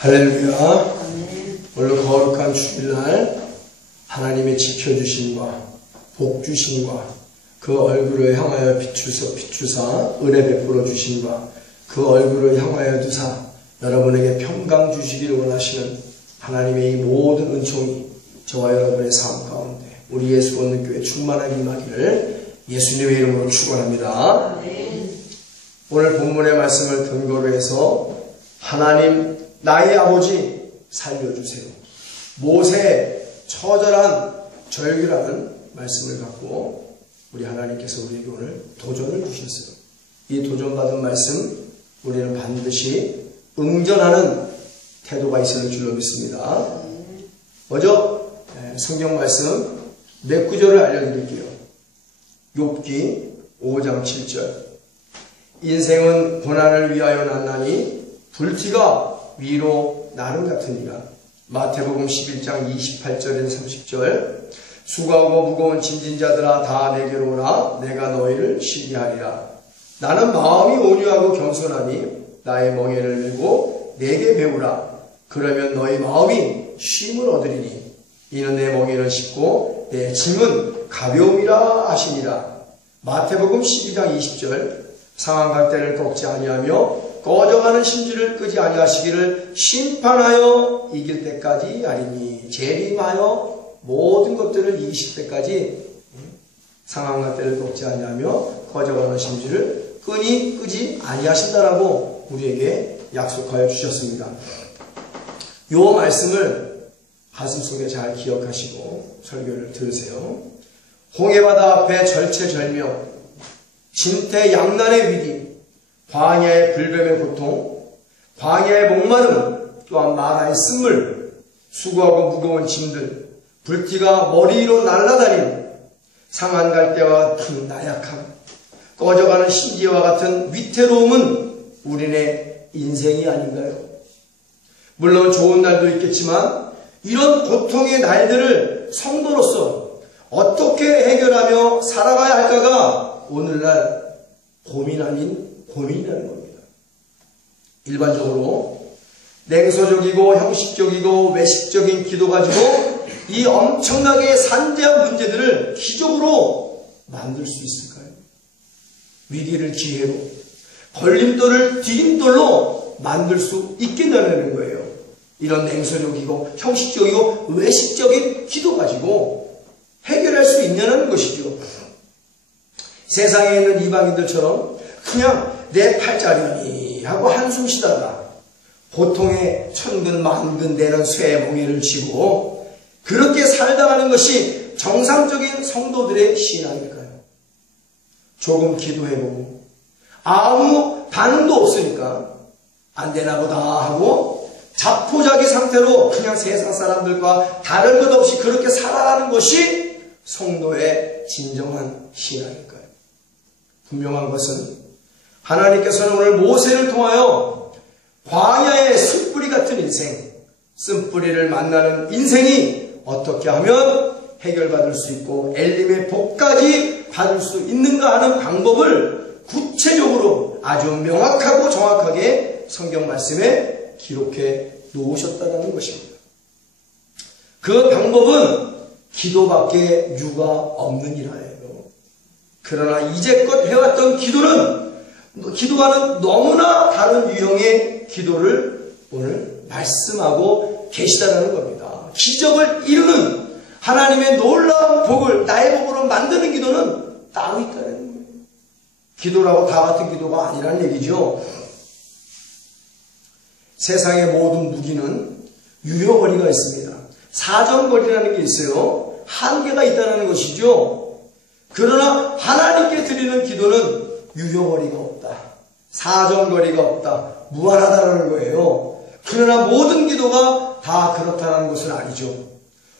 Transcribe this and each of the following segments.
할렐루야. 오늘 거룩한 주일날 하나님의 지켜주심과 복주심과 그 얼굴을 향하여 비추사 은혜 베풀어 주심과 그 얼굴을 향하여 두사 여러분에게 평강 주시기를 원하시는 하나님의 이 모든 은총이 저와 여러분의 삶 가운데 우리 예수 얻는 교회 충만하게 임하기를 예수님의 이름으로 축원합니다. 오늘 본문의 말씀을 근거로 해서 하나님 나의 아버지 살려주세요. 모세의 처절한 절규라는 말씀을 갖고 우리 하나님께서 우리에게 오늘 도전을 주셨어요. 이 도전받은 말씀 우리는 반드시 응전하는 태도가 있을 줄로 믿습니다. 먼저 성경 말씀 몇 구절을 알려드릴게요. 욥기 5장 7절. 인생은 고난을 위하여 났나니 불티가 위로 나름 같으니라. 마태복음 11장 28절에서 30절. 수고하고 무거운 짐진 자들아 다 내게로 오라. 내가 너희를 쉬게 하리라. 나는 마음이 온유하고 겸손하니 나의 멍에를 메고 내게 배우라. 그러면 너희 마음이 쉼을 얻으리니 이는 내 멍에는 쉽고 내 짐은 가벼움이라 하시니라. 마태복음 12장 20절. 상한 갈대를 꺾지 아니하며 꺼져가는 심지를 끄지 아니하시기를 심판하여 이길 때까지 하리니. 재림하여 모든 것들을 이기실 때까지 상한 갈대를 꺾지 아니하며 꺼져가는 심지를 끄지 아니하신다라고 우리에게 약속하여 주셨습니다. 이 말씀을 가슴속에 잘 기억하시고 설교를 들으세요. 홍해바다 앞에 절체절명, 진퇴양난의 위기, 광야의 불뱀의 고통, 광야의 목마름, 또한 마라의 쓴물, 수고하고 무거운 짐들, 불티가 머리 위로 날아다니는 상한 갈대와 같은 나약함, 꺼져가는 심지와 같은 위태로움은 우리네 인생이 아닌가요? 물론 좋은 날도 있겠지만 이런 고통의 날들을 성도로서 어떻게 해결하며 살아가야 할까가 오늘날 고민 아닌 고민이라는 겁니다. 일반적으로 냉소적이고 형식적이고 외식적인 기도 가지고 이 엄청나게 산대한 문제들을 기적으로 만들 수 있을까요? 위기를 기회로, 걸림돌을 디딤돌로 만들 수 있겠냐는 거예요. 이런 냉소적이고 형식적이고 외식적인 기도 가지고 해결할 수 있냐는 것이죠. 세상에 있는 이방인들처럼 그냥 내 팔자려니 하고 한숨 쉬다가 고통에 천근 만근 되는 쇠 몽에를 쥐고 그렇게 살다가는 것이 정상적인 성도들의 신앙일까요? 조금 기도해보고 아무 반응도 없으니까 안 되나 보다 하고 자포자기 상태로 그냥 세상 사람들과 다른 것 없이 그렇게 살아가는 것이 성도의 진정한 신앙일까요? 분명한 것은 하나님께서는 오늘 모세를 통하여 광야의 쓴뿌리 같은 인생, 쓴뿌리를 만나는 인생이 어떻게 하면 해결받을 수 있고 엘림의 복까지 받을 수 있는가 하는 방법을 구체적으로 아주 명확하고 정확하게 성경 말씀에 기록해 놓으셨다는 것입니다. 그 방법은 기도밖에 유가 없는 일이에요. 그러나 이제껏 해왔던 기도와는 너무나 다른 유형의 기도를 오늘 말씀하고 계시다는 겁니다. 기적을 이루는 하나님의 놀라운 복을 나의 복으로 만드는 기도는 따로 있다는 거예요. 기도라고 다 같은 기도가 아니라는 얘기죠. 세상의 모든 무기는 유효거리가 있습니다. 사정거리라는 게 있어요. 한계가 있다는 것이죠. 그러나 하나님께 드리는 기도는 유효거리가 없다. 사정거리가 없다. 무한하다는 거예요. 그러나 모든 기도가 다 그렇다는 것은 아니죠.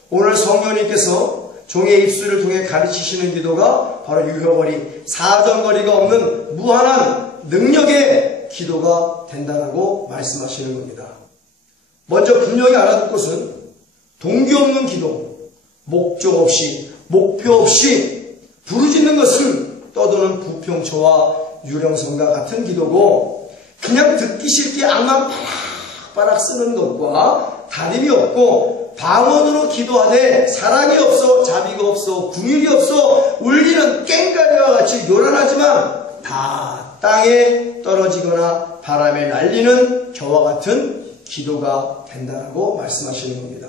오늘 성령님께서 종의 입술을 통해 가르치시는 기도가 바로 유효거리, 사정거리가 없는 무한한 능력의 기도가 된다고 말씀하시는 겁니다. 먼저 분명히 알아둘 것은 동기 없는 기도, 목적 없이, 목표 없이 부르짖는 것은 떠도는 부평초와 유령성과 같은 기도고 그냥 듣기 싫게 악만 팍 혓바닥 쓰는 것과 다름이 없고 방언으로 기도하되 사랑이 없어 자비가 없어 궁율이 없어 울리는 꽹과리와 같이 요란하지만 다 땅에 떨어지거나 바람에 날리는 겨와 같은 기도가 된다라고 말씀하시는 겁니다.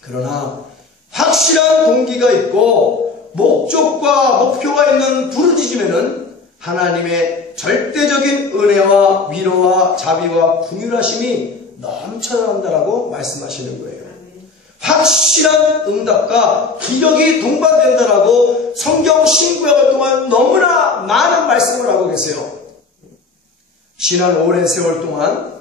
그러나 확실한 동기가 있고 목적과 목표가 있는 부르짖음에는 하나님의 절대적인 은혜와 위로와 자비와 궁휼하심이 넘쳐난다라고 말씀하시는 거예요. 확실한 응답과 기적이 동반된다라고 성경 신구약을 동안 너무나 많은 말씀을 하고 계세요. 지난 오랜 세월 동안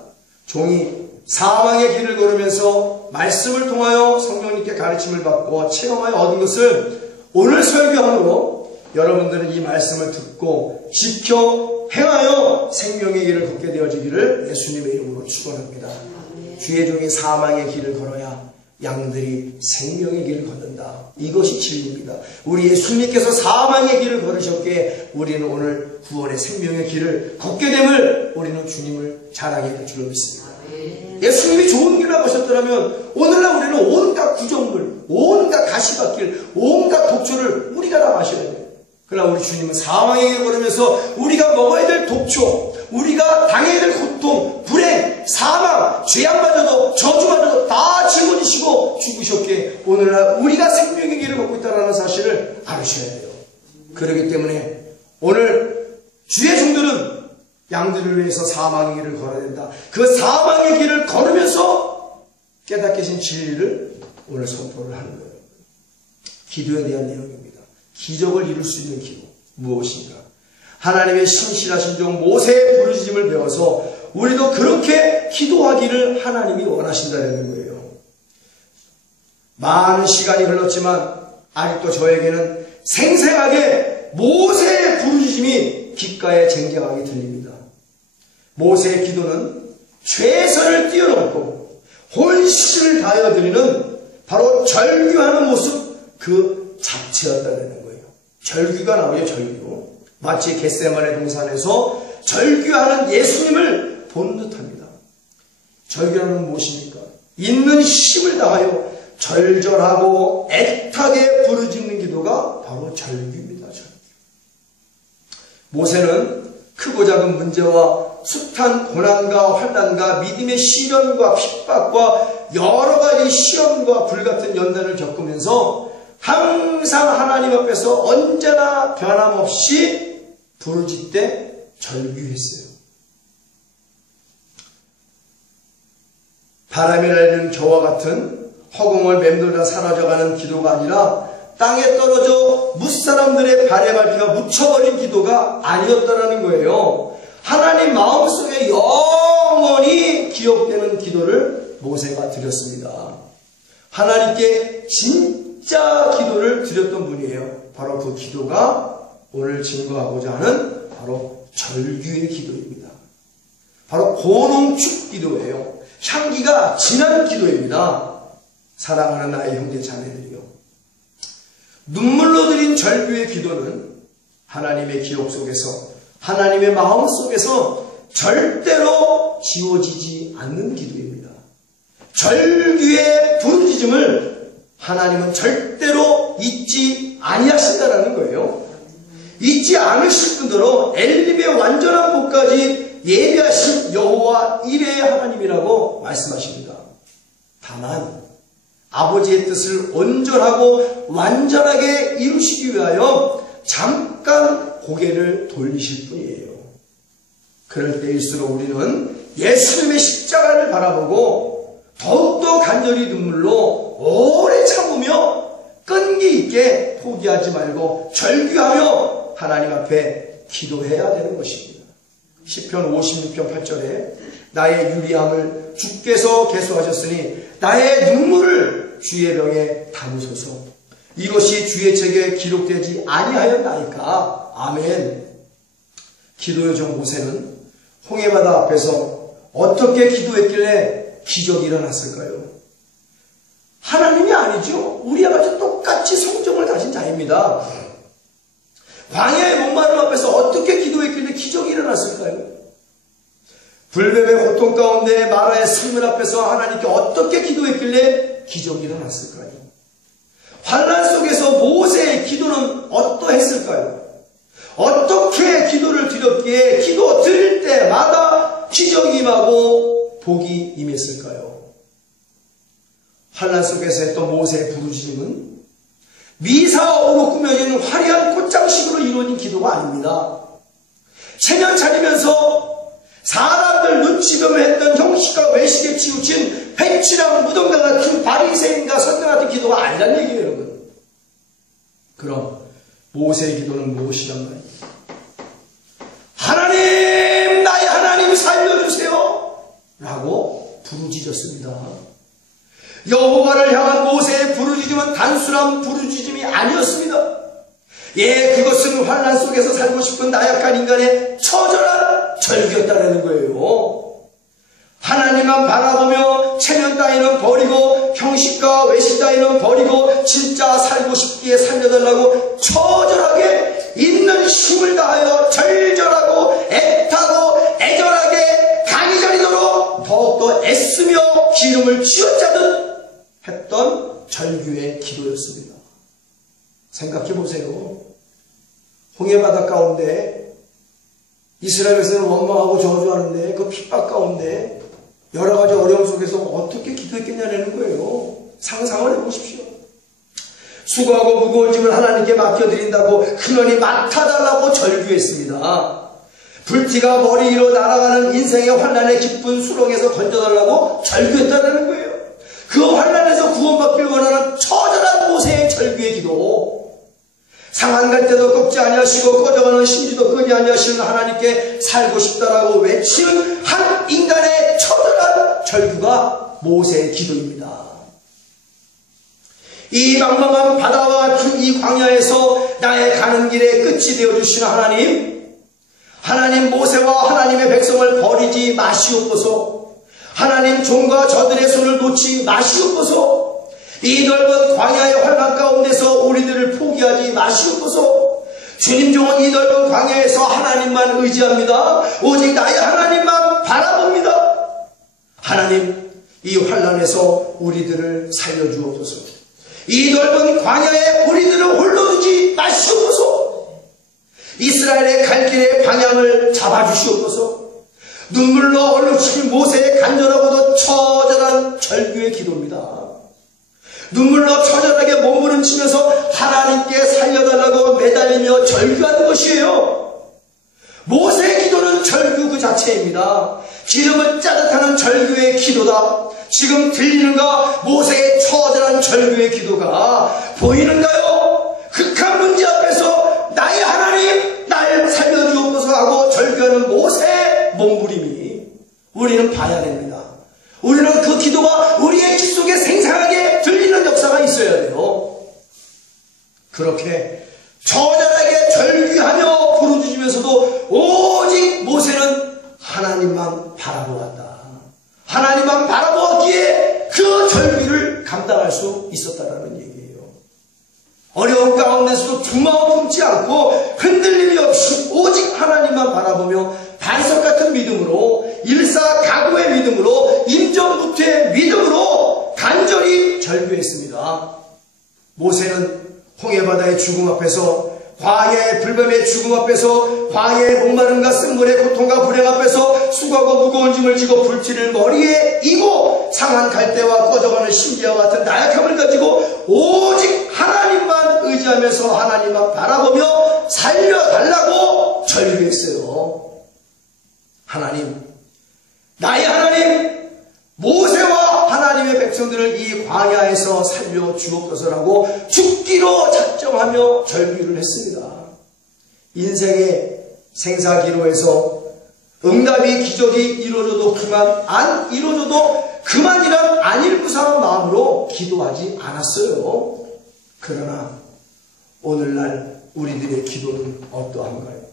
종이 사망의 길을 걸으면서 말씀을 통하여 성령님께 가르침을 받고 체험하여 얻은 것을 오늘 설교함으로 여러분들은 이 말씀을 듣고 지켜 행하여 생명의 길을 걷게 되어지기를 예수님의 이름으로 축원합니다. 주의 종이 사망의 길을 걸어야 양들이 생명의 길을 걷는다. 이것이 진리입니다. 우리 예수님께서 사망의 길을 걸으셨기에 우리는 오늘 구원의 생명의 길을 걷게 됨을 우리는 주님을 자랑해 줄 줄로 믿습니다. 예수님이 좋은 길을 가셨더라면 오늘날 우리는 온갖 구정물, 온갖 가시밭길, 온갖 독초를 우리가 다 마셔야 돼요. 그러나 우리 주님은 사망의 길을 걸으면서 우리가 먹어야 될 독초, 우리가 당해야 될 고통, 불행, 사망, 죄악마저도 저주마저도 다 짊어지시고 죽으셨기에 오늘날 우리가 생명의 길을 걷고 있다는 사실을 알으셔야 돼요. 그렇기 때문에 오늘 주의 종들은 양들을 위해서 사망의 길을 걸어야 된다. 그 사망의 길을 걸으면서 깨닫게 하신 진리를 오늘 선포를 하는 거예요. 기도에 대한 내용입니다. 기적을 이룰 수 있는 기도 무엇인가? 하나님의 신실하신 종 모세의 부르짖음을 배워서 우리도 그렇게 기도하기를 하나님이 원하신다는 거예요. 많은 시간이 흘렀지만 아직도 저에게는 생생하게 모세의 부르짖음이 귓가에 쟁쟁하게 들립니다. 모세의 기도는 최선을 뛰어넘고 혼신을 다하여 드리는 바로 절규하는 모습 그 자체였다는 거예요. 절규가 나오죠. 절규. 마치 겟세마네 동산에서 절규하는 예수님을 본 듯합니다. 절규하는 무엇입니까? 있는 힘을 다하여 절절하고 애타게 부르짖는 기도가 바로 절규입니다. 절규. 모세는 크고 작은 문제와 숱한 고난과 환난과 믿음의 시련과 핍박과 여러 가지 시험과 불같은 연단을 겪으면서 항상 하나님 앞에서 언제나 변함없이 부르짖되 절규했어요. 바람이 날리는 겨와 같은 허공을 맴돌다 사라져가는 기도가 아니라 땅에 떨어져 무사람들의 발에 밟히가 묻혀버린 기도가 아니었다라는 거예요. 하나님 마음속에 영원히 기억되는 기도를 모세가 드렸습니다. 하나님께 진짜 기도를 드렸던 분이에요. 바로 그 기도가 오늘 증거하고자 하는 바로 절규의 기도입니다. 바로 고농축 기도예요. 향기가 진한 기도입니다. 사랑하는 나의 형제 자매들이요. 눈물로 드린 절규의 기도는 하나님의 기억 속에서 하나님의 마음 속에서 절대로 지워지지 않는 기도입니다. 절규의 부르짖음을 하나님은 절대로 잊지 아니하신다는 거예요. 잊지 않으실 분들로 엘림의 완전한 복까지 예비하신 여호와 이레의 하나님이라고 말씀하십니다. 다만 아버지의 뜻을 온전하고 완전하게 이루시기 위하여 잠깐 고개를 돌리실 뿐이에요. 그럴 때일수록 우리는 예수님의 십자가를 바라보고 더욱더 간절히 눈물로 오래 참으며 끈기 있게 포기하지 말고 절규하며 하나님 앞에 기도해야 되는 것입니다. 시편 56편 8절에 나의 유리함을 주께서 계수하셨으니 나의 눈물을 주의 병에 담으소서. 이것이 주의 책에 기록되지 아니하였나이까. 아멘. 기도의 종 모세는 홍해바다 앞에서 어떻게 기도했길래 기적이 일어났을까요? 하나님이 아니죠. 우리와 같이 똑같이 성정을 가진 자입니다. 광야의 목마름 앞에서 어떻게 기도했길래 기적이 일어났을까요? 불뱀의 고통 가운데 마라의 생물 앞에서 하나님께 어떻게 기도했길래 기적이 일어났을까요? 환난 속에서 모세의 기도는 어떠했을까요? 어떻게 기도를 드렸기에 기도 드릴 때마다 기적이 임하고 복이 임했을까요? 환난 속에서 했던 모세의 부르짖음은 미사업으로 꾸며진 화려한 꽃장식으로 이루어진 기도가 아닙니다. 체면 차리면서 사람들 눈치 보며 했던 형식과 외식에 치우친 백치랑 무덤과 같은 바리새인과 선장 같은 기도가 아니란 얘기예요, 여러분. 그럼 모세의 기도는 무엇이란 말이에요? 하나님, 나의 하나님 살려주세요 라고 부르짖었습니다. 여호와를 향한 모세의 부르짖음은 단순한 부르짖음이 아니었습니다. 예, 그것은 환난 속에서 살고 싶은 나약한 인간의 처절한 절규였다는 거예요. 하나님만 바라보며 체면 따위는 버리고 형식과 외식 따위는 버리고 진짜 살고 싶기에 살려달라고 처절하게 있는 힘을 다하여 절절하고 애타고 애절하게 강의절이도록 더욱더 애쓰며 기름을 쥐어짜듯 했던 절규의 기도였습니다. 생각해 보세요. 홍해바다 가운데 이스라엘에서는 원망하고 저주하는데 그 핍박 가운데 여러 가지 어려움 속에서 어떻게 기도했겠냐는 거예요. 상상을 해보십시오. 수고하고 무거운 짐을 하나님께 맡겨드린다고 근원이 맡아달라고 절규했습니다. 불티가 머리 위로 날아가는 인생의 환난의 깊은 수렁에서 건져달라고 절규했다는 거예요. 그 환난에서 구원받기를 원하는 처절한 모세의 절규의 기도. 상한 갈 때도 꺾지 아니하시고 꺼져가는 심지도 끄지 아니하시는 하나님께 살고 싶다라고 외치는 한 인간의 처절한 절규가 모세의 기도입니다. 이 망망한 바다와 같은 이 광야에서 나의 가는 길의 끝이 되어주시는 하나님, 하나님 모세와 하나님의 백성을 버리지 마시옵소서. 하나님 종과 저들의 손을 놓지 마시옵소서. 이 넓은 광야의 환난 가운데서 우리들을 포기하지 마시옵소서. 주님 종은 이 넓은 광야에서 하나님만 의지합니다. 오직 나의 하나님만 바라봅니다. 하나님, 이 환난에서 우리들을 살려주옵소서. 이 넓은 광야에 우리들을 홀로 두지 마시옵소서. 이스라엘의 갈 길의 방향을 잡아주시옵소서. 눈물로 얼룩진 모세의 간절하고도 처절한 절규의 기도입니다. 눈물로 처절하게 몸부림치면서 하나님께 살려달라고 매달리며 절규하는 것이에요. 모세의 기도는 절규 그 자체입니다. 기름을 짜듯 하는 절규의 기도다. 지금 들리는가? 모세의 처절한 절규의 기도가 보이는가요? 극한 문제 앞에서 나의 하나님 날 살려주옵소서 하고 절규하는 모세의 몸부림이 우리는 봐야 됩니다. 우리는 그 기도가 우리의 귀 속에 생생하게 들리는 역사가 있어야 돼요. 그렇게 처절하게 절규하며 부르짖으면서도 오직 모세는 하나님만 바라보았다. 하나님만 바라보았기에 그 절규를 감당할 수 있었다라는 얘기예요. 어려운 가운데서도 두마음 품지 않고 흔들림이 없이 오직 하나님만 바라보며 반석 같은 믿음으로 일사각오의 믿음으로 임전부투의 믿음으로 간절히 절규했습니다. 모세는 홍해바다의 죽음 앞에서, 광야의 불뱀의 죽음 앞에서, 광야의 목마름과 쓴물의 고통과 불행 앞에서 수고하고 무거운 짐을 지고 불티를 머리에 이고 상한 갈대와 꺼져가는 심지와 같은 나약함을 가지고 오직 하나님만 의지하면서 하나님만 바라보며 살려달라고 절규했어요. 하나님, 나의 하나님, 모세와 하나님의 백성들을 이 광야에서 살려 주옵소서라고 죽기로 작정하며 절규를 했습니다. 인생의 생사기로에서 응답이 기적이 이루어져도 그만, 안 이루어져도 그만이란 아닐 무상한 마음으로 기도하지 않았어요. 그러나 오늘날 우리들의 기도는 어떠한가요?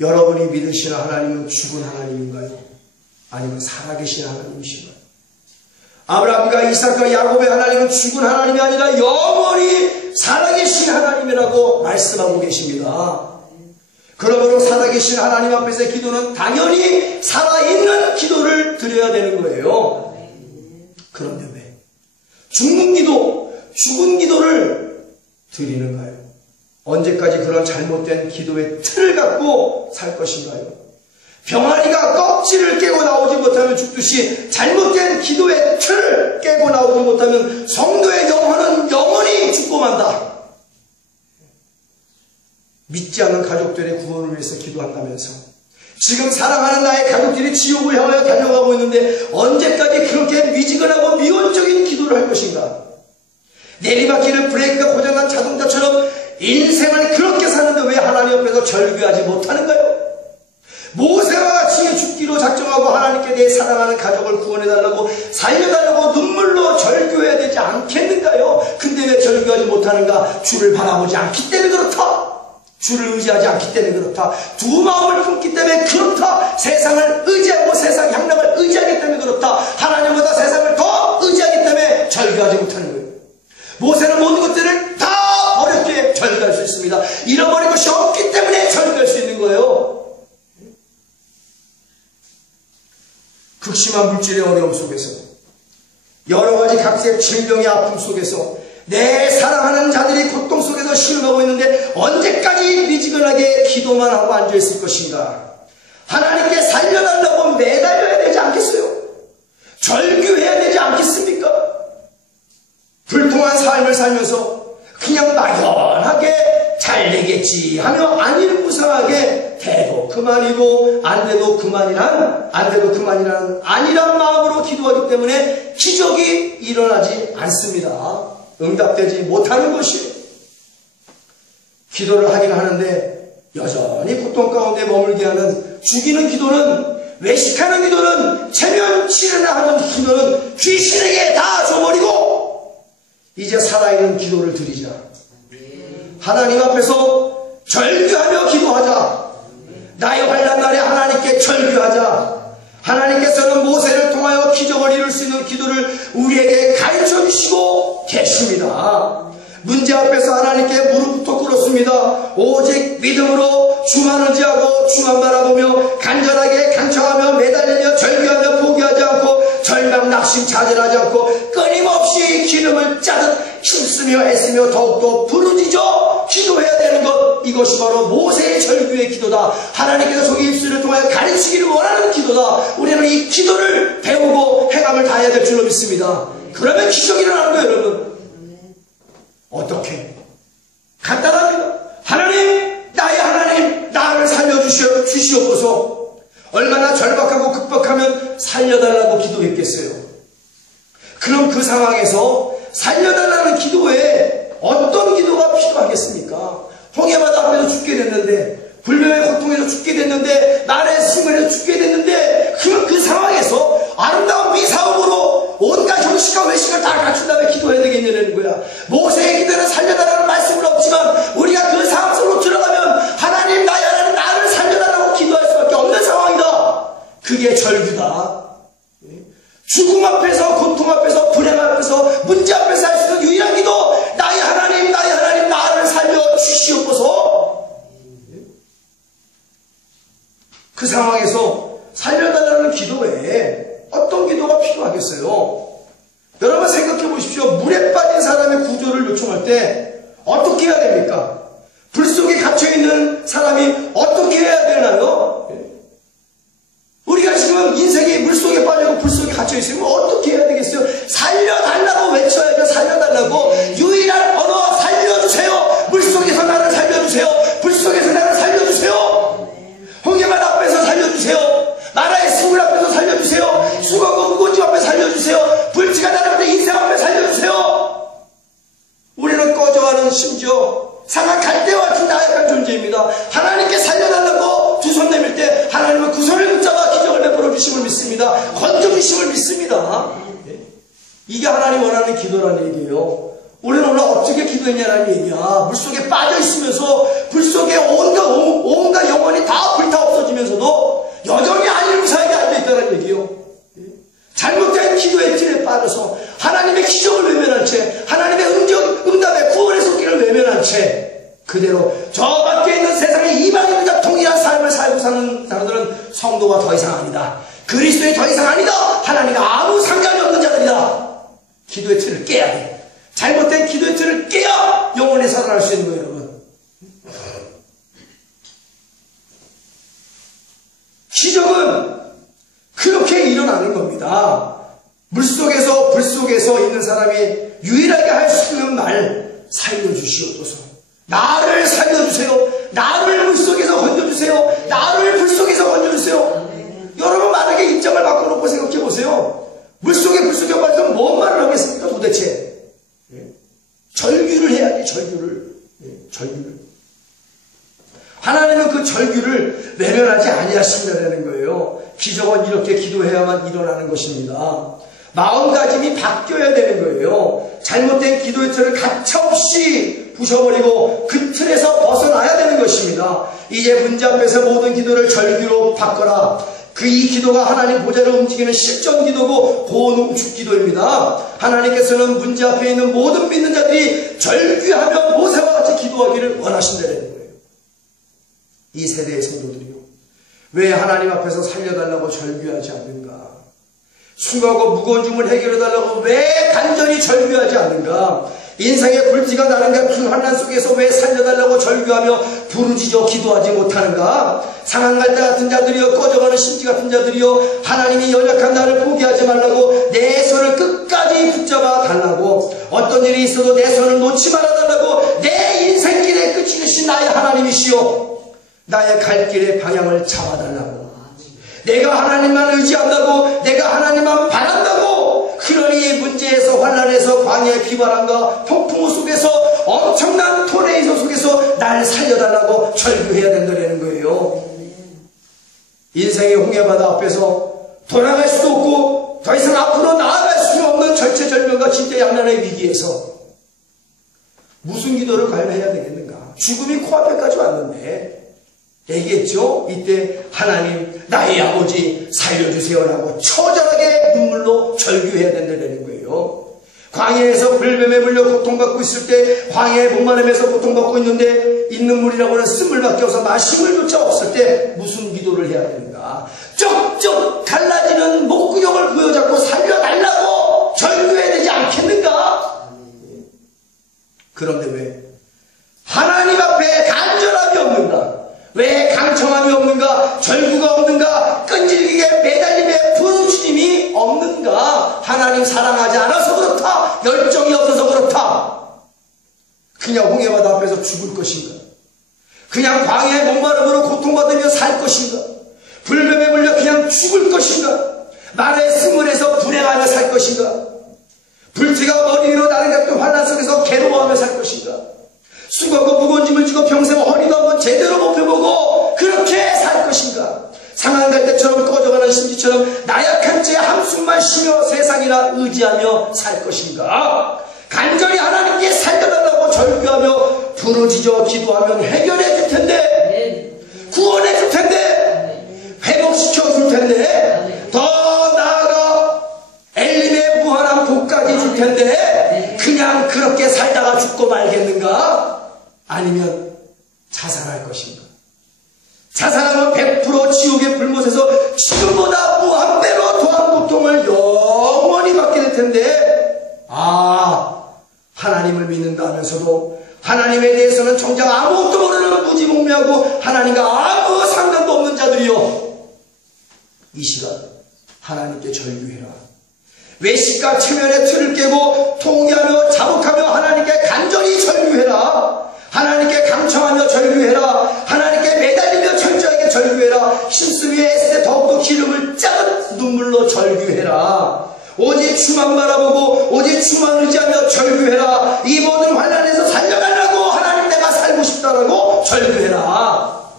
여러분이 믿으시는 하나님은 죽은 하나님인가요? 아니면 살아계신 하나님이신가요? 아브라함과 이삭과 야곱의 하나님은 죽은 하나님이 아니라 영원히 살아계신 하나님이라고 말씀하고 계십니다. 그러므로 살아계신 하나님 앞에서의 기도는 당연히 살아있는 언제까지 그런 잘못된 기도의 틀을 갖고 살 것인가요? 병아리가 껍질을 깨고 나오지 못하면 죽듯이 잘못된 기도의 틀을 깨고 나오지 못하면 성도의 영혼은 영원히 죽고 만다. 믿지 않는 가족들의 구원을 위해서 기도한다면서 지금 사랑하는 나의 가족들이 지옥을 향하여 달려가고 있는데 언제까지 그렇게 미지근하고 미온적인 기도를 할 것인가? 내리막길을 브레이크가 고장난 자동차처럼 인생을 그렇게 사는데 왜 하나님 옆에서 절규하지 못하는가요? 모세와 같이 죽기로 작정하고 하나님께 내 사랑하는 가족을 구원해달라고 살려달라고 눈물로 절규해야 되지 않겠는가요? 근데 왜 절규하지 못하는가? 주를 바라보지 않기 때문에 그렇다. 주를 의지하지 않기 때문에 그렇다. 두 마음을 품기 때문에 그렇다. 세상을 의지하고 세상 향락을 의지하기 때문에 그렇다. 하나님보다 세상을 더 의지하기 때문에 절규하지 못하는 거예요. 모세는 모든 것들을 다 버렸기에 절규할 수 있습니다. 잃어버린 것이 없기 때문에 절규할 수 있는 거예요. 극심한 물질의 어려움 속에서 여러 가지 각색 질병의 아픔 속에서 내 사랑하는 자들이 고통 속에서 시름하고 있는데 언제까지 미지근하게 기도만 하고 앉아있을 것인가? 하나님께 살려달라고 매달려야 되지 않겠어요? 절규해야 되지 않겠습니까? 불통한 삶을 살면서 그냥 막연하게 잘 되겠지 하며 아니는 무상하게 돼도 그만이고 안 돼도 그만이란 아니란 마음으로 기도하기 때문에 기적이 일어나지 않습니다. 응답되지 못하는 것이 기도를 하긴 하는데 여전히 고통 가운데 머물게 하는 죽이는 기도는 외식하는 기도는 체면치레나 하는 기도는 귀신에게 다 줘버리고 이제 살아있는 기도를 드리자. 하나님 앞에서 절규하며 기도하자. 나의 환난 날에 하나님께 절규하자. 하나님께서는 모세를 통하여 기적을 이룰 수 있는 기도를 우리에게 가르쳐 주시고 계십니다. 문제 앞에서 하나님께 무릎부터 꿇었습니다. 오직 믿음으로 주만 의지하고 주만 바라보며 간절하게 간청하며 매달리며 절규하며 포기하지 않고 절망 낙심 좌절하지 않고 끊임없이 기름을 짜듯 힘쓰며 애쓰며 더욱더 부르짖어 기도해야 되는 것, 이것이 바로 모세의 절규의 기도다. 하나님께서 종의 입술을 통하여 가르치기를 원하는 기도다. 우리는 이 기도를 배우고 행함을 다해야 될 줄로 믿습니다. 그러면 기적이 일어나는 거예요, 여러분. 어떻게? 간단합니다. 하나님, 나의 하나님, 나를 살려주시옵소서. 얼마나 절박하고 급박하면 살려달라고 기도했겠어요. 그럼 그 상황에서 살려달라는 기도에 어떤 기도가 필요하겠습니까? 홍해바다 앞에서 죽게 됐는데, 불명의 고통에서 죽게 됐는데, 나의 승을 죽게 됐는데, 그럼 그 상황에서 아름다운 미사음으로 온갖 형식과 외식을 다 갖춘 다음에 기도해야 되겠냐는 거야. 모세의 기도는 살려달라는 말씀은 없지만 우리가 그 상황 속으로 들어가면 하나님, 나의 하나님, 나를 살려달라고 기도할 수밖에 없는 상황이다. 그게 절규다. 죽음 앞에서, 고통 앞에서, 불행 앞에서, 문제 앞에서 할 수 있는 유일한 기도, 나의 하나님, 나를 살려주시옵소서. 그 상황에서 살려달라는 기도 외에 어떤 기도가 필요하겠어요? 여러분 생각해 보십시오. 물에 빠진 사람의 구조를 요청할 때 어떻게 해야 됩니까? 불 속에 갇혀있는 사람이 어떻게 해야 되나요? 우리가 지금 인생이 물속에 빠지고 불 속에 갇혀있으면 어떻게 해야 되겠어요? 살려달라고 외쳐야죠. 살려달라고. 유일한 언어, 살려주세요. 물속에서 나를 살려주세요. 불속에서 나를 살려주세요. 홍해바다 앞에서 살려주세요. 나라의 승물 앞에서 살려주세요. 수건과 무거운짐 앞에 살려주세요. 불치가 나라의 인생 앞에 살려주세요. 우리는 꺼져가는, 심지어 상한 갈대와 같은 나약한 존재입니다. 하나님께 살려달라고 두 손 내밀 때 하나님은 그 손을 붙잡아 기적을 베풀어 주심을 믿습니다. 건져 주심을 믿습니다. 이게 하나님 원하는 기도라는 얘기예요. 우리는 오늘 어떻게 기도했냐는 얘기야. 물속에 빠져 있으면서 불속에 온갖 영혼이 다 불타 없어지면서도 여전히 안일무사하게 앉아있다는 얘기예요. 잘못된 기도의 틀에 빠져서 하나님의 기적을 외면한 채, 하나님의 응답의 구원의 손길을 외면한 채 그대로 저 밖에 있는 세상의 이방인들과 동일한 삶을 살고 사는 사람들은 성도가 더 이상 아니다. 그리스도의 더 이상 아니다. 하나님과 아무 상관이 없는 자들이다. 기도의 틀을 깨야 돼. 잘못된 기도의 틀을 깨야 영혼의 살아날 수 있는 거예요, 여러분. 기적은 그렇게 일어나는 겁니다. 물속에서 불속에서 있는 사람이 유일하게 할 수 있는 말, 살려주시옵소서. 나를 살려주세요. 나를 물속에서 건져주세요. 나를 불속에서 건져주세요. 여러분 만약에 입장을 바꿔놓고 생각해 보세요. 물속에 불속에 빠져서 뭔 말을 하겠습니까 도대체? 절규를 해야지. 절규를. 하나님은 그 절규를 외면하지 아니하신다는 거예요. 기적은 이렇게 기도해야만 일어나는 것입니다. 마음가짐이 바뀌어야 되는 거예요. 잘못된 기도의 틀을 가차없이 부셔버리고 그 틀에서 벗어나야 되는 것입니다. 이제 문제 앞에서 모든 기도를 절규로 바꿔라. 이 기도가 하나님 보좌를 움직이는 실전 기도고 고농축 기도입니다. 하나님께서는 문제 앞에 있는 모든 믿는 자들이 절규하며 모세와 같이 기도하기를 원하신다는 거예요. 이 세대의 성도들이요, 왜 하나님 앞에서 살려달라고 절규하지 않는가? 수고하고 무거운 짐을 해결해달라고 왜 간절히 절규하지 않는가? 인생의 불티가 나는 그 환난 속에서 왜 살려달라고 절규하며 부르짖어 기도하지 못하는가? 상한 갈대 같은 자들이여, 꺼져가는 심지 같은 자들이여, 하나님이 연약한 나를 포기하지 말라고 내 손을 끝까지 붙잡아 달라고, 어떤 일이 있어도 내 손을 놓지 말아 달라고, 내 인생길의 끝이 되신 나의 하나님이시여, 나의 갈 길의 방향을 잡아달라고, 내가 하나님만 의지한다고, 내가 하나님만 바란다고, 그러니 문제에서 환난에서 광야의 비바람과 폭풍우 속에서 엄청난 토네이도 속에서 날 살려달라고 절규해야 된다는 거예요. 인생의 홍해바다 앞에서 돌아갈 수도 없고 더 이상 앞으로 나아갈 수 없는 절체절명과 진퇴양난의 위기에서 무슨 기도를 과연 해야 되겠는가? 죽음이 코앞에까지 왔는데 얘기했죠? 이때 하나님 나의 아버지 살려주세요라고 처절하게 눈물로 절규해야 된다는 거예요. 광야에서 불뱀에 물려 고통받고 있을 때, 광야의 목마름에서 고통받고 있는 물이라고는 쓴물밖에 없어 마실 물조차 없을 때 무슨 기도를 해야 되는가? 쪽쪽 갈라지는 목구멍을 부여잡고 살려달라고 절규해야 되지 않겠는가? 그런데 왜 하나님 앞에 간절함이 없는가? 왜 강청함이 없는가? 절규가 없는가? 끈질기게 매달림에 부르짖음이 없는가? 하나님 사랑하지 않아서 그렇다. 열정이 없어서 그렇다. 그냥 홍해바다 앞에서 죽을 것인가? 그냥 광야의 목마름으로 고통받으며 살 것인가? 불뱀에 물려 그냥 죽을 것인가? 말의 스물에서 불행하며 살 것인가? 불티가 머리 위로 나는 같은 환난 속에서 괴로워하며 살 것인가? 수고하고 무거운 짐을 지고 평생 허리도 한번 제대로 못 펴보고 그렇게 살 것인가? 상한 갈대처럼 꺼져가는 심지처럼 나약한 채 한숨만 쉬며 세상이나 의지하며 살 것인가? 간절히 하나님께 살려달라고 절규하며 부르짖어 기도하면 해결해 줄 텐데, 구원해 줄 텐데, 회복시켜 줄 텐데, 더 나아가 엘림의 무한한 복까지 줄 텐데, 그냥 그렇게 살다가 죽고 말겠는가? 아니면 자살할 것인가? 자살하면 100% 지옥의 불못에서 지금보다 무한배로 더한 고통을 영원히 받게 될 텐데, 하나님을 믿는다면서도 하나님에 대해서는 정작 아무것도 모르는 무지몽매하고 하나님과 아무 상관도 없는 자들이요, 이 시간 하나님께 절규해라. 외식과 체면의 틀을 깨고 통회하며 자복하며 하나님께 간절히 절규해라. 하나님께 강청하며 절규해라. 하나님께 매달리며 철저하게 절규해라. 힘쓰며 애쓸 때 더욱더 기름을 짜은 눈물로 절규해라. 오직 주만 바라보고 오직 주만 의지하며 절규해라. 이 모든 환난에서 살려달라고, 하나님 내가 살고 싶다라고 절규해라.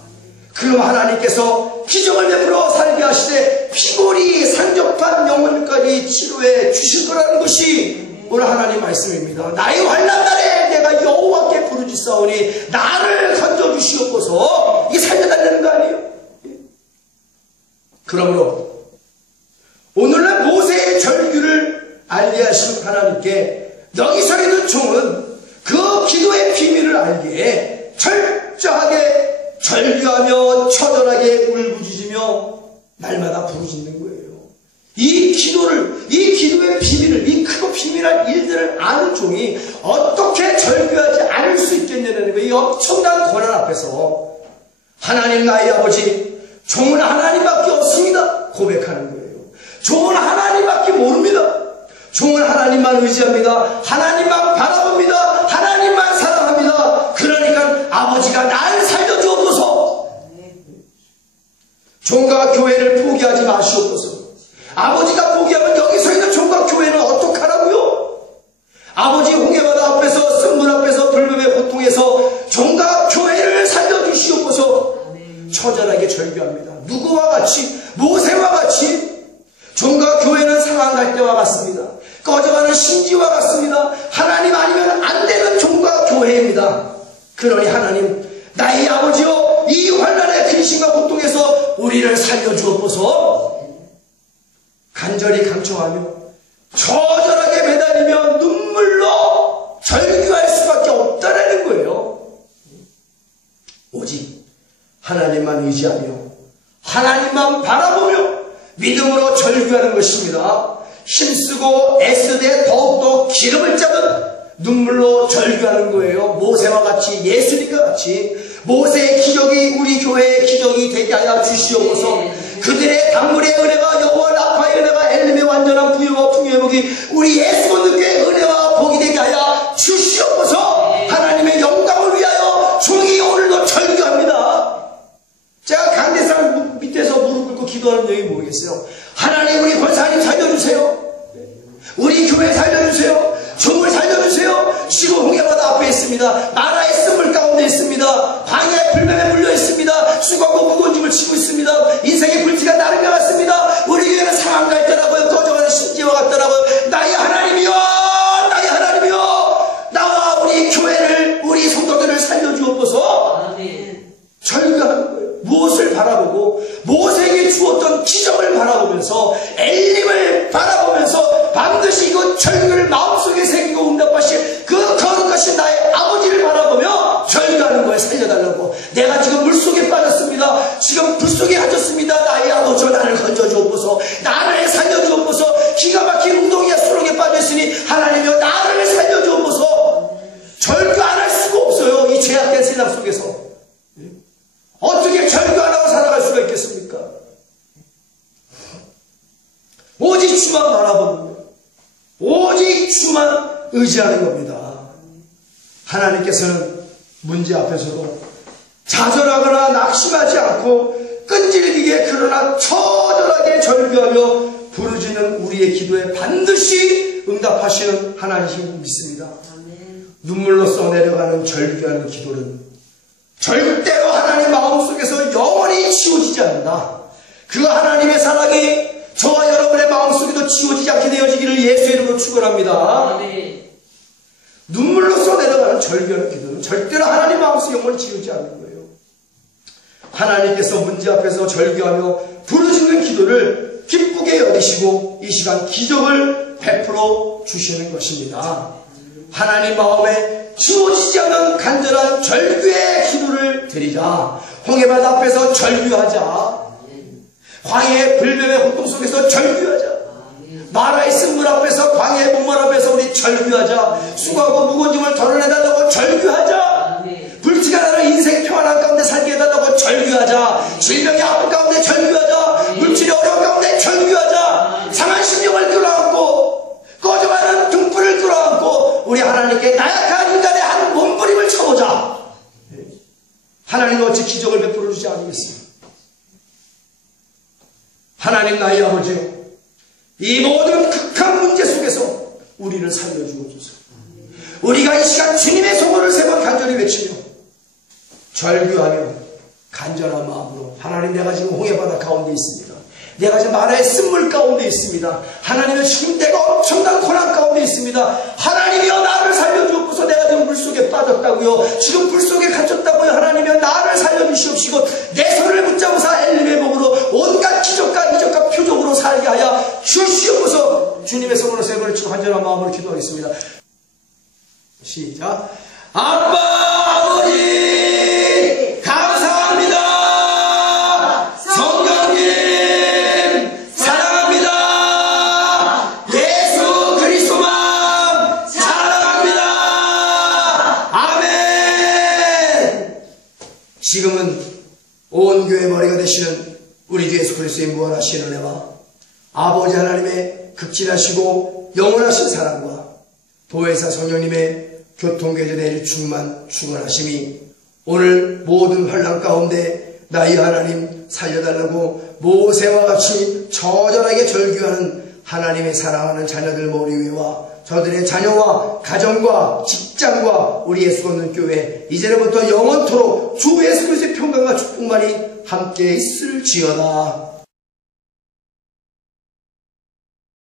그럼 하나님께서 기적을 베풀어 살게 하시되 피골이 상접한 영혼까지 치료해 주실 거라는 것이 오늘 하나님 말씀입니다. 나의 환난 날에 내가 여호와께 부르짖사오니 나를 건져주시옵소서. 이게 살려달라는 거 아니에요? 그러므로 오늘날 모세의 절규를 알게 하신 하나님께 여기서 있는 종은 그 기도의 비밀을 알기에 철저하게 절규하며 처절하게 울부짖으며 날마다 부르짖는 거예요. 이 기도의 비밀을, 이 크고 비밀한 일들을 아는 종이 어떻게 절규하지 않을 수 있겠냐는 거예요. 이 엄청난 고난 앞에서 하나님 나의 아버지 종은 하나님밖에 없습니다. 고백하는 거예요. 종은 하나님밖에 모릅니다. 종은 하나님만 의지합니다. 하나님만 바라봅니다. 하나님만 사랑합니다. 그러니까 아버지가 날 살려주옵소서. 종과 교회를 포기하지 마시옵소서. 아버지가 포기하면 여기서 있는 종과 교회는 어떡하라고요? 아버지 홍해바다 앞에서 쓴물 앞에서 불뱀의 고통에서 종과 교회를 살려주시옵소서. 처절하게 절규합니다. 누구와 같이? 모세와 같이? 종과 교회는 상한 갈대와 같습니다. 꺼져가는 심지와 같습니다. 하나님 아니면 안 되는 종과 교회입니다. 그러니 하나님, 나의 아버지여, 이 환난의 근심과 고통에서 우리를 살려주옵소서. 간절히 강청하며 처절하게 매달리며 눈물로 절규할 수밖에 없다라는 거예요. 오직 하나님만 의지하며 하나님만 바라보며 믿음으로 절규하는 것입니다. 힘쓰고 애쓰되 더욱더 기름을 짜는 눈물로 절규하는 거예요. 모세와 같이, 예수님과 같이 모세의 기적이 우리 교회의 기적이 되게 하여 주시옵소서. 그들의 강물의 은혜가 여호와 라파의 은혜가 엘림의 완전한 부유와 풍요의 복이 우리 예수 믿는 은혜와 복이 되게 하여 주시옵소서. 하나님의 영광을 위하여 종이 오늘도 절규합니다. 제가 강대상 밑에서 무릎 꿇고 기도하는 얘기 모르겠어요. 하나님, 우리 권사님 살려주세요. 우리 교회 살려주세요. 종을 살려주세요. 지금 홍해바다 앞에 있습니다. 나라의 쓴물 가운데 있습니다. 광야의 불뱀에 물려 있습니다. 수고하고 무거운 짐을 지고 있습니다. 인생의 불티가 나를 가갔습니다. 우리 교회는 상한 갈대라고요. 꺼져가는 심지와 같더라고요. 나의 하나님이여, 나의 하나님이여, 나와 우리 교회를, 우리 성도들을 살려주옵소서. 절규하는 거예요. 무엇을 바라보고 모세에게 주었던 기적을 바라보면서 엘림을 바라보면서 반드시 그 절규를 마음속에 새기고 응답하실 그 거룩하신 나의 아버지를 바라보며 절규하는 거예요. 살려달라고. 내가 지금 물속에 빠졌습니다. 지금 불속에 갇혔습니다. 나의 아버지, 나를 건져주옵소서. 나를 살려주옵소서. 기가 막힌 우동이야 수렁에 빠져있으니 하나님이여 나를 살려주옵소서. 절규 안 할 수가 없어요. 이 죄악된 세상 속에서. 어떻게 절규 안 하고 살아갈 수가 있겠습니까? 오직 주만 바라보는 거예요. 오직 주만 의지하는 겁니다. 하나님께서는 문제 앞에서도 좌절하거나 낙심하지 않고 끈질기게 그러나 처절하게 절규하며 부르짖는 우리의 기도에 반드시 응답하시는 하나님을 믿습니다. 눈물로써 내려가는 절규하는 기도는 절대로 하나님 마음속에서 영원히 지워지지 않는다. 그 하나님의 사랑이 저와 여러분의 마음속에도 지워지지 않게 되어지기를 예수의 이름으로 축원합니다. 눈물로써 내려가는 절규하는 기도는 절대로 하나님 마음속에 영원히 지우지 않는 거예요. 하나님께서 문제 앞에서 절규하며 부르짖는 기도를 기쁘게 여기시고 이 시간 기적을 베풀어 주시는 것입니다. 하나님 마음에 지워지지 않는 간절한 절규의 기도를 드리자. 홍해바다 앞에서 절규하자. 광야의 불뱀의 고통 속에서 절규하자. 마라의 쓴물 앞에서 광야의 목말 앞에서 우리 절규하자. 수고하고 무거운 짐을 덜어내달라고 절규하자. 불티가 나는 인생 평안한 가운데 살게 해달라고 절규하자. 질병의 아픔 가운데 절규하자. 물질의 어려움 가운데 절규하자. 상한 심령을 끌어안고 꺼져가는 등불을 끌어안고 우리 하나님께 나약한 인간의 한 몸부림을 쳐보자. 하나님은 어찌 기적을 베풀어 주지 않겠습니까? 하나님 나의 아버지요, 이 모든 극한 문제 속에서 우리를 살려주옵소서. 우리가 이 시간 주님의 소원을 세 번 간절히 외치며 절규하며 간절한 마음으로 하나님, 내가 지금 홍해바다 가운데 있습니다. 내가 지금 마라의 쓴물 가운데 있습니다. 하나님은 지금 내가 엄청난 고난 가운데 있습니다. 하나님이여 나를 살려주옵소서. 내가 지금 물속에 빠졌다고요. 지금 불속에 갇혔다고요. 하나님이여 나를 살려주시옵시고 내 손을 붙잡으사 엘림의 몸으로 온갖 기적과 이적과 표적으로 살게 하여 주시옵소서. 주님의 성으로 세 번을 치고 간절한 마음으로 기도하겠습니다. 시작. 아빠 아버지 감사합니다. 성경님 사랑합니다. 예수 그리스도만 사랑합니다. 아멘. 지금은 온 교회 머리가 되시는 우리 주 예수 그리스도의 무한하신 은혜와 아버지 하나님의 극진하시고 영원하신 사랑과 보혜사 성령님의 교통교제대를 충만하심이 오늘 모든 환난 가운데 나의 하나님 살려달라고 모세와 같이 처절하게 절규하는 하나님의 사랑하는 자녀들 모두 위와 저들의 자녀와 가정과 직장과 우리 예수 믿는 교회 이제부터 영원토록 주 예수 그리스도의 평강과 축복만이 함께 있을지어다.